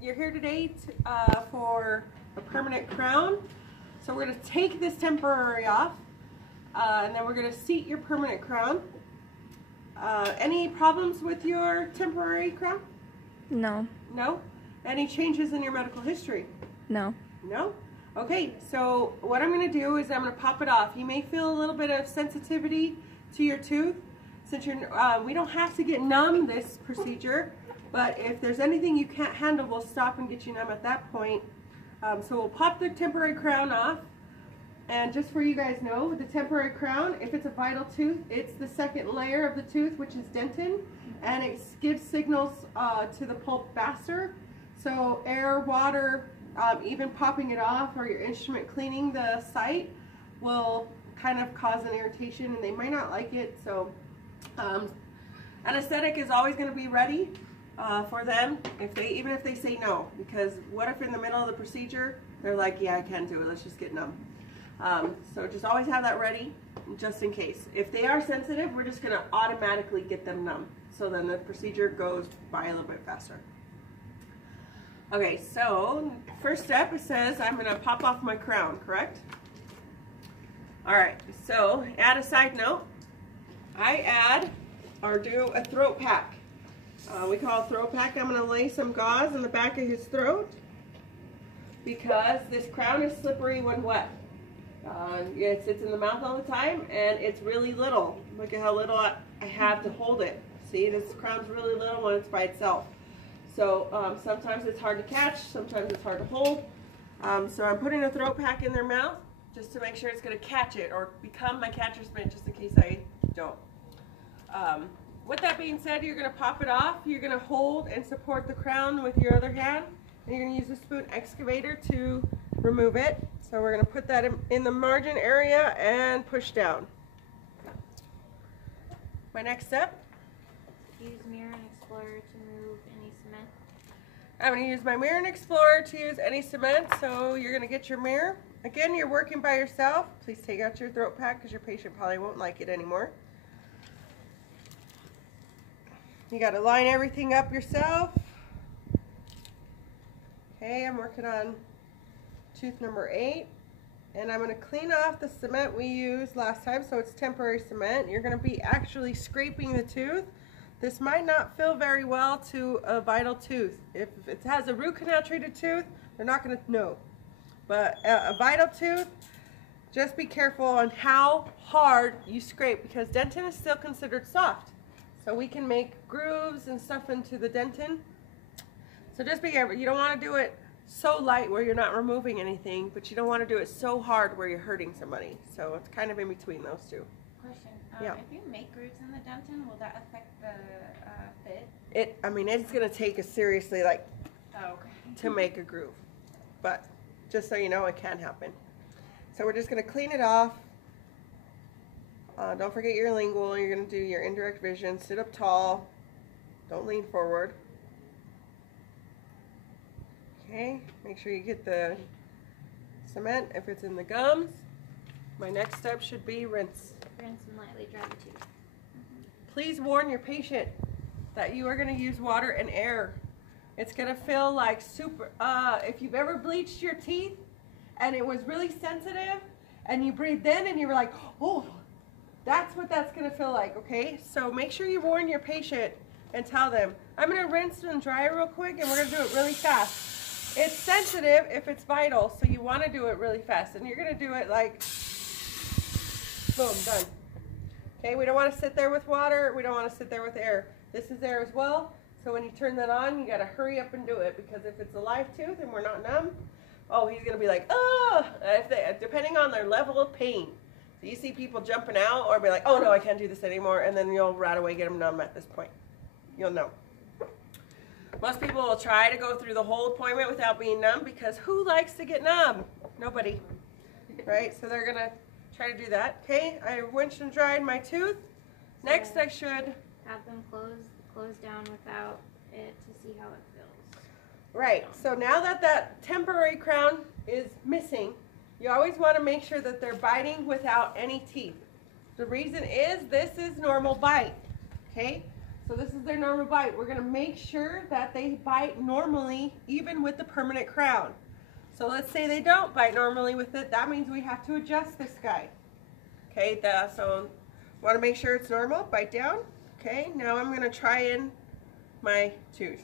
you're here today for a permanent crown. So we're going to take this temporary off, and then we're going to seat your permanent crown. Any problems with your temporary crown? No. No? Any changes in your medical history? No. No? Okay, so what I'm going to do is I'm going to pop it off. You may feel a little bit of sensitivity to your tooth. Since we don't have to get numb this procedure, but if there's anything you can't handle, we'll stop and get you numb at that point. So we'll pop the temporary crown off. And just for you guys know, with the temporary crown, if it's a vital tooth, it's the second layer of the tooth, which is dentin, and it gives signals to the pulp faster. So air, water, even popping it off or your instrument cleaning the site will kind of cause an irritation, and they might not like it. So anesthetic is always going to be ready for them, even if they say no, because what if in the middle of the procedure they're like, yeah, I can't do it, let's just get numb. So just always have that ready, just in case. If they are sensitive, we're just going to automatically get them numb, so then the procedure goes by a little bit faster. Okay, so first step, it says I'm going to pop off my crown, correct? Alright, so add a side note. I add or do a throat pack. We call it throat pack. I'm going to lay some gauze in the back of his throat because this crown is slippery when wet. It sits in the mouth all the time, and it's really little. Look at how little I have to hold it. See, this crown's really little when it's by itself. So sometimes it's hard to catch, sometimes it's hard to hold. So I'm putting a throat pack in their mouth just to make sure it's going to catch it or become my catcher's mitt, just in case I don't. With that being said, you're going to pop it off. You're going to hold and support the crown with your other hand, and you're going to use a spoon excavator to remove it. So we're going to put that in the margin area and push down. My next step? Use mirror and explorer to remove any cement. I'm going to use my mirror and explorer to use any cement. So you're going to get your mirror. Again, you're working by yourself. Please take out your throat pack because your patient probably won't like it anymore. You got to line everything up yourself. Okay, I'm working on tooth number 8, and I'm going to clean off the cement we used last time, so it's temporary cement. You're going to be actually scraping the tooth. This might not feel very well to a vital tooth. If it has a root canal treated tooth, they're not going to know. But a vital tooth, just be careful on how hard you scrape, because dentin is still considered soft. So we can make grooves and stuff into the dentin. So just be careful. You don't want to do it so light where you're not removing anything, but you don't want to do it so hard where you're hurting somebody. So it's kind of in between those two. Question. Yeah. If you make grooves in the dentin, will that affect the fit? I mean, it's going to take us seriously, like, Oh, okay. to make a groove. But just so you know, it can happen. So we're just going to clean it off. Don't forget your lingual. You're going to do your indirect vision. Sit up tall. Don't lean forward. Okay, make sure you get the cement if it's in the gums. My next step should be rinse. Rinse and lightly dry the tooth. Please warn your patient that you are going to use water and air. It's going to feel like super, if you've ever bleached your teeth and it was really sensitive and you breathed in and you were like, oh, that's what that's going to feel like, okay? So make sure you warn your patient and tell them. I'm going to rinse and dry real quick, and we're going to do it really fast. It's sensitive if it's vital, so you want to do it really fast. And you're going to do it like, boom, done. Okay, we don't want to sit there with water. We don't want to sit there with air. This is air as well. So when you turn that on, you got to hurry up and do it, because if it's a live tooth and we're not numb, oh, he's going to be like, oh, depending on their level of pain. So you see people jumping out or be like, oh no, I can't do this anymore, and then you'll right away get them numb at this point. You'll know. Most people will try to go through the whole appointment without being numb, because who likes to get numb? Nobody. Right? So they're going to try to do that. Okay, I rinsed and dried my tooth. Next, I should have them close down without it to see how it feels. Right. So now that that temporary crown is missing, you always want to make sure that they're biting without any teeth. The reason is this is normal bite. Okay? So this is their normal bite. We're gonna make sure that they bite normally, even with the permanent crown. So let's say they don't bite normally with it. That means we have to adjust this guy. Okay, so want to make sure it's normal. Bite down. Okay, now I'm gonna try in my tooth.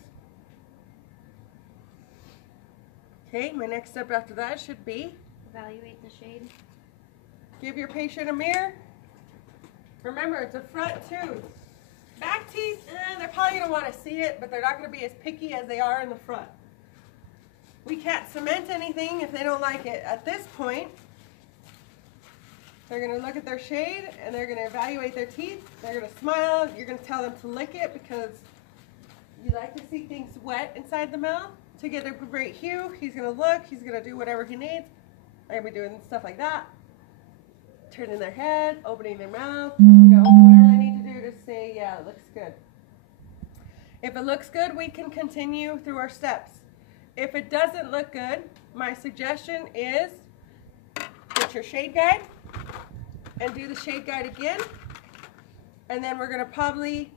Okay, my next step after that should be evaluate the shade. Give your patient a mirror. Remember, it's a front tooth. Back teeth, they're probably going to want to see it, but they're not going to be as picky as they are in the front. We can't cement anything if they don't like it. At this point, they're going to look at their shade and they're going to evaluate their teeth. They're going to smile. You're going to tell them to lick it because you like to see things wet inside the mouth to get a great hue. He's going to look. He's going to do whatever he needs. They're going to be doing stuff like that. Turning their head, opening their mouth, you know, whatever they need to do to say, yeah, it looks good. If it looks good, we can continue through our steps. If it doesn't look good, my suggestion is get your shade guide and do the shade guide again. And then we're going to probably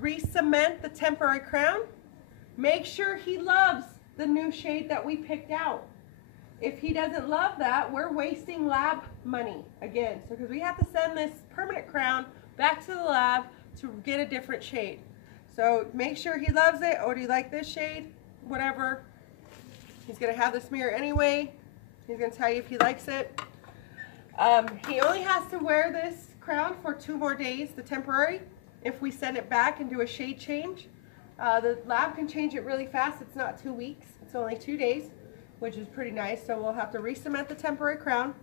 re-cement the temporary crown. Make sure he loves the new shade that we picked out. If he doesn't love that, we're wasting lab money again. So because we have to send this permanent crown back to the lab to get a different shade. So make sure he loves it. Oh, do you like this shade? Whatever. He's going to have this mirror anyway. He's going to tell you if he likes it. He only has to wear this crown for 2 more days, the temporary. If we send it back and do a shade change, the lab can change it really fast. It's not 2 weeks. It's only 2 days, which is pretty nice. So we'll have to re-cement the temporary crown,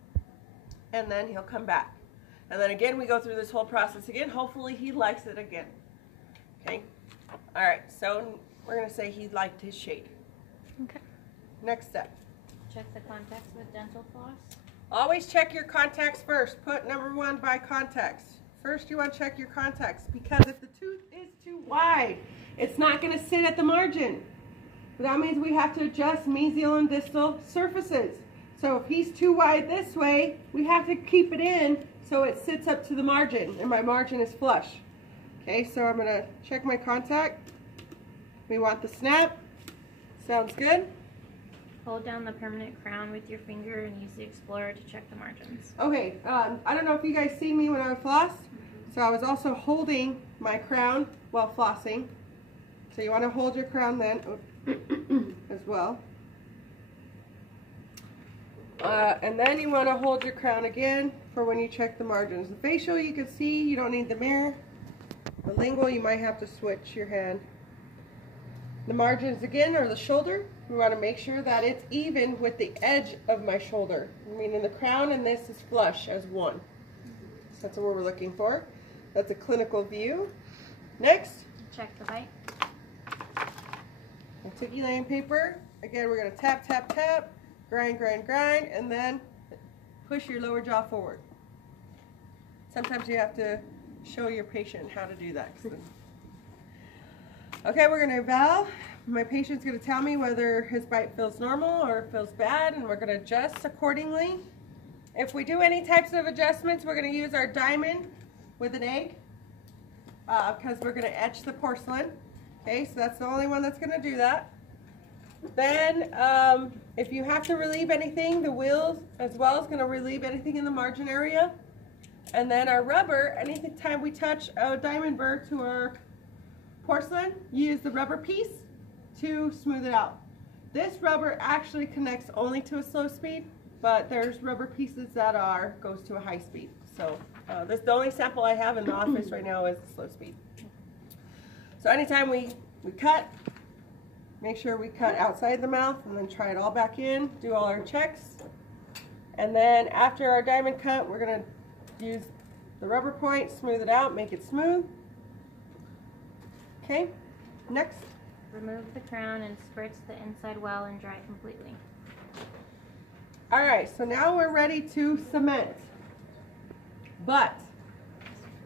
and then he'll come back. And then again, we go through this whole process again. Hopefully he likes it again. Okay? All right, so we're going to say he liked his shade. Okay. Next step. Check the contacts with dental floss. Always check your contacts first. Put number 1 by contacts. First, you want to check your contacts because if the tooth is too wide, it's not going to sit at the margin. That means we have to adjust mesial and distal surfaces. So if he's too wide this way, we have to keep it in so it sits up to the margin and my margin is flush. Okay, so I'm going to check my contact. We want the snap. Sounds good. Hold down the permanent crown with your finger and use the Explorer to check the margins. Okay, I don't know if you guys see me when I floss. So I was also holding my crown while flossing. So you want to hold your crown then as well. And then you want to hold your crown again for when you check the margins. The facial you can see, you don't need the mirror. The lingual you might have to switch your hand. The margins again are the shoulder. We want to make sure that it's even with the edge of my shoulder. Meaning the crown and this is flush as one. So that's what we're looking for. That's a clinical view. Next. Check the bite. Articulating paper. Again, we're going to tap, tap, tap, grind, grind, grind, and then push your lower jaw forward. Sometimes you have to show your patient how to do that. Okay, we're going to eval. My patient's going to tell me whether his bite feels normal or feels bad, and we're going to adjust accordingly. If we do any types of adjustments, we're going to use our diamond with an egg because we're going to etch the porcelain. Okay, so that's the only one that's going to do that. Then, if you have to relieve anything, the wheels as well is going to relieve anything in the margin area. And then our rubber, anytime we touch a diamond burr to our porcelain, use the rubber piece to smooth it out. This rubber actually connects only to a slow speed, but there's rubber pieces that goes to a high speed. So this the only sample I have in the office right now is the slow speed. So anytime we cut, make sure we cut outside the mouth and then try it all back in, do all our checks. And then after our diamond cut, we're going to use the rubber point, smooth it out, make it smooth. Okay, next. Remove the crown and spritz the inside well and dry completely. Alright, so now we're ready to cement. But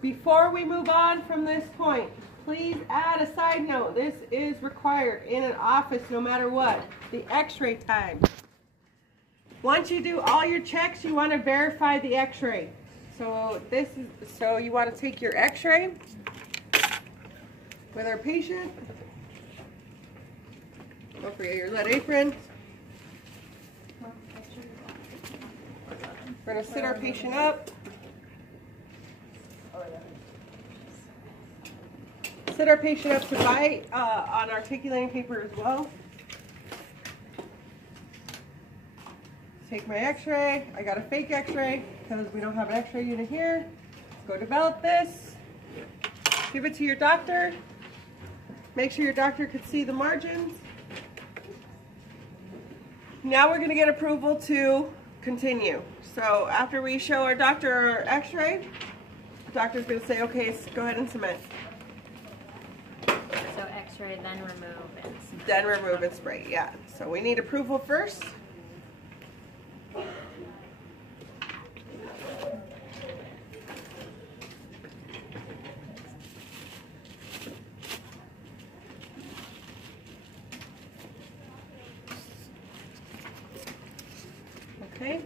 before we move on from this point, please add a side note. This is required in an office no matter what. The x-ray time. Once you do all your checks, you want to verify the x-ray. So you want to take your x-ray. with our patient. Don't forget your lead apron. We're going to sit our patient up. Sit our patient up to bite on articulating paper as well. Take my x-ray. I got a fake x-ray because we don't have an x-ray unit here. Let's go develop this. Give it to your doctor. Make sure your doctor could see the margins. Now we're going to get approval to continue. So after we show our doctor our x-ray, the doctor's going to say, okay, go ahead and cement. So x-ray, then remove and spray. Then remove and spray, yeah. So we need approval first. Okay,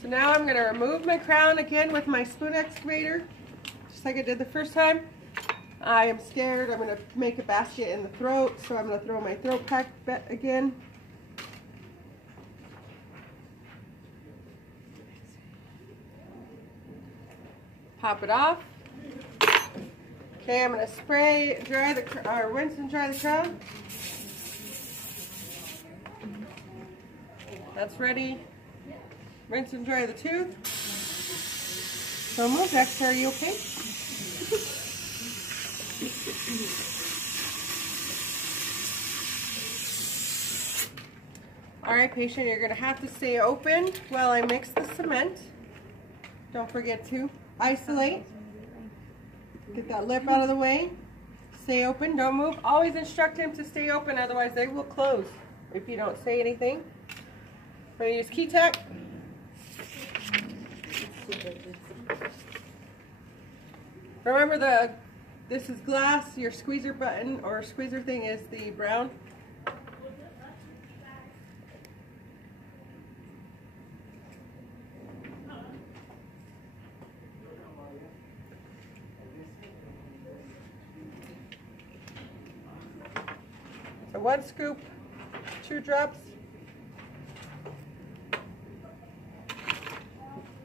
so now I'm going to remove my crown again with my spoon excavator, just like I did the first time. I am scared I'm going to make a basket in the throat, so I'm going to throw my throat pack again. Pop it off. Okay, I'm going to spray, rinse and dry the crown. That's ready. Rinse and dry the tooth. So move, Dexter, are you okay? Alright, patient, you're going to have to stay open while I mix the cement. Don't forget to isolate. Get that lip out of the way. Stay open, don't move. Always instruct him to stay open, otherwise they will close if you don't say anything. I'm going to use key tack. Remember this is glass, your squeezer button or squeezer thing is the brown. So 1 scoop, 2 drops.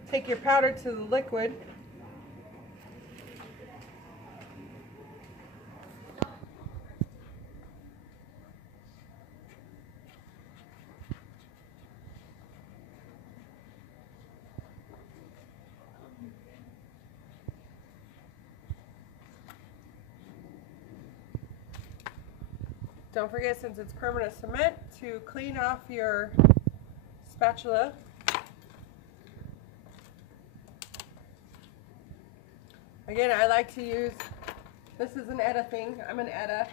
Take your powder to the liquid. Don't forget, since it's permanent cement, to clean off your spatula. Again, I like to use, this is an EDDA thing. I'm an EDDA.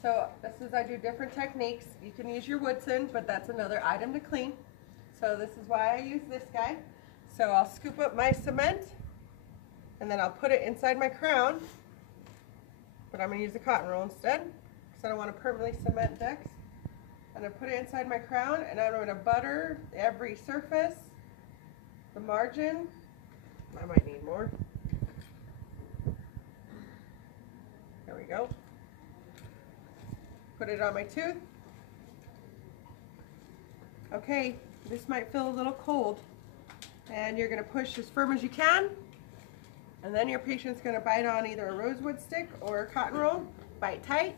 So I do different techniques. You can use your Woodson, but that's another item to clean. So this is why I use this guy. So I'll scoop up my cement, and then I'll put it inside my crown. But I'm going to use a cotton roll instead, because I don't want to permanently cement Dex. I'm going to put it inside my crown, and I'm going to butter every surface, the margin. I might need more. There we go. Put it on my tooth. Okay, this might feel a little cold. And you're going to push as firm as you can. And then your patient's going to bite on either a rosewood stick or a cotton roll. Bite tight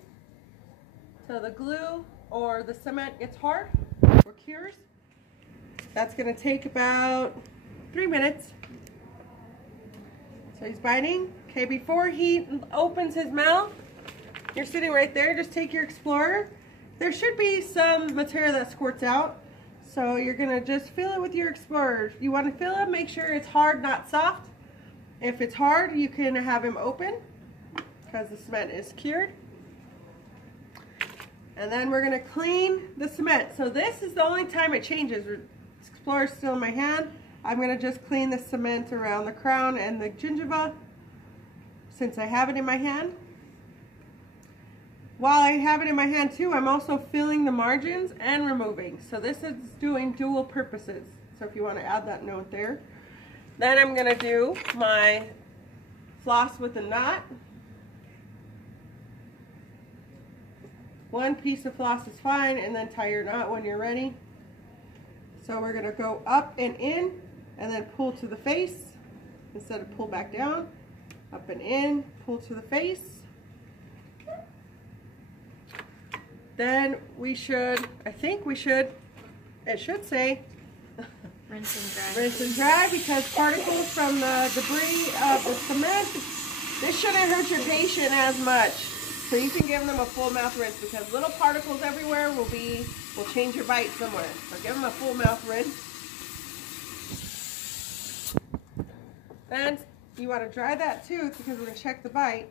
till the glue or the cement gets hard or cures. That's going to take about 3 minutes. So he's biting. Okay, before he opens his mouth, you're sitting right there, just take your Explorer. There should be some material that squirts out. So you're gonna just fill it with your Explorer. You wanna fill it, make sure it's hard, not soft. If it's hard, you can have him open because the cement is cured. And then we're gonna clean the cement. So this is the only time it changes. Explorer's still in my hand. I'm gonna just clean the cement around the crown and the gingiva, since I have it in my hand. While I have it in my hand too, I'm also filling the margins and removing. So this is doing dual purposes. So if you want to add that note there. Then I'm going to do my floss with a knot. One piece of floss is fine, and then tie your knot when you're ready. So we're gonna go up and in, and then pull to the face instead of pull back down. Up and in, pull to the face. Then we should, I think we should, it should say Rinse and dry. rinse and dry, because particles from the debris of the cement, this shouldn't hurt your patient as much. So you can give them a full mouth rinse, because little particles everywhere will change your bite somewhere. So give them a full mouth rinse. Then you want to dry that tooth, because we're going to check the bite.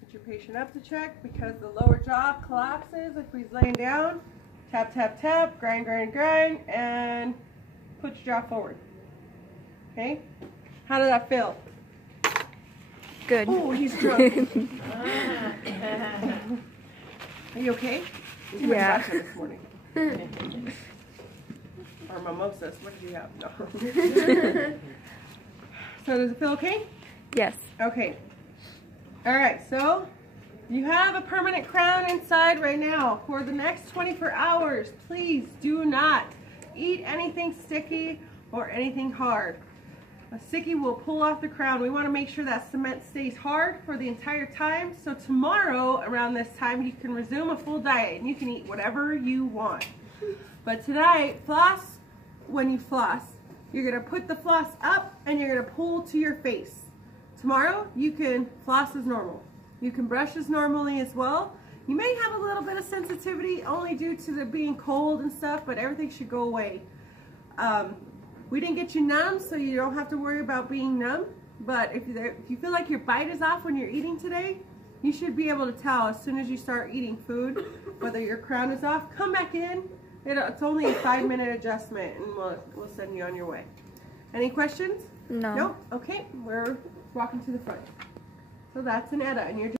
Set your patient up to check, because the lower jaw collapses if he's laying down. Tap, tap, tap, grind, grind, grind, and put your jaw forward. Okay? How did that feel? Good. Oh, he's drunk. Are you okay? Too much Yeah. vodka this morning. Or mimosas. What did you have? No. So does it feel okay? Yes. Okay. All right. So you have a permanent crown inside right now. For the next 24 hours, please do not eat anything sticky or anything hard. A sticky will pull off the crown. We want to make sure that cement stays hard for the entire time. So tomorrow, around this time, you can resume a full diet and you can eat whatever you want. But tonight, floss, when you floss, you're going to put the floss up and you're going to pull to your face. Tomorrow, you can floss as normal. You can brush as normally as well. You may have a little bit of sensitivity only due to the being cold and stuff, but everything should go away. We didn't get you numb, so you don't have to worry about being numb. But if you feel like your bite is off when you're eating today, you should be able to tell as soon as you start eating food whether your crown is off. Come back in. It's only a 5-minute adjustment, and we'll send you on your way. Any questions? No. No? Okay, we're walking to the front. So that's an EDDA, and you're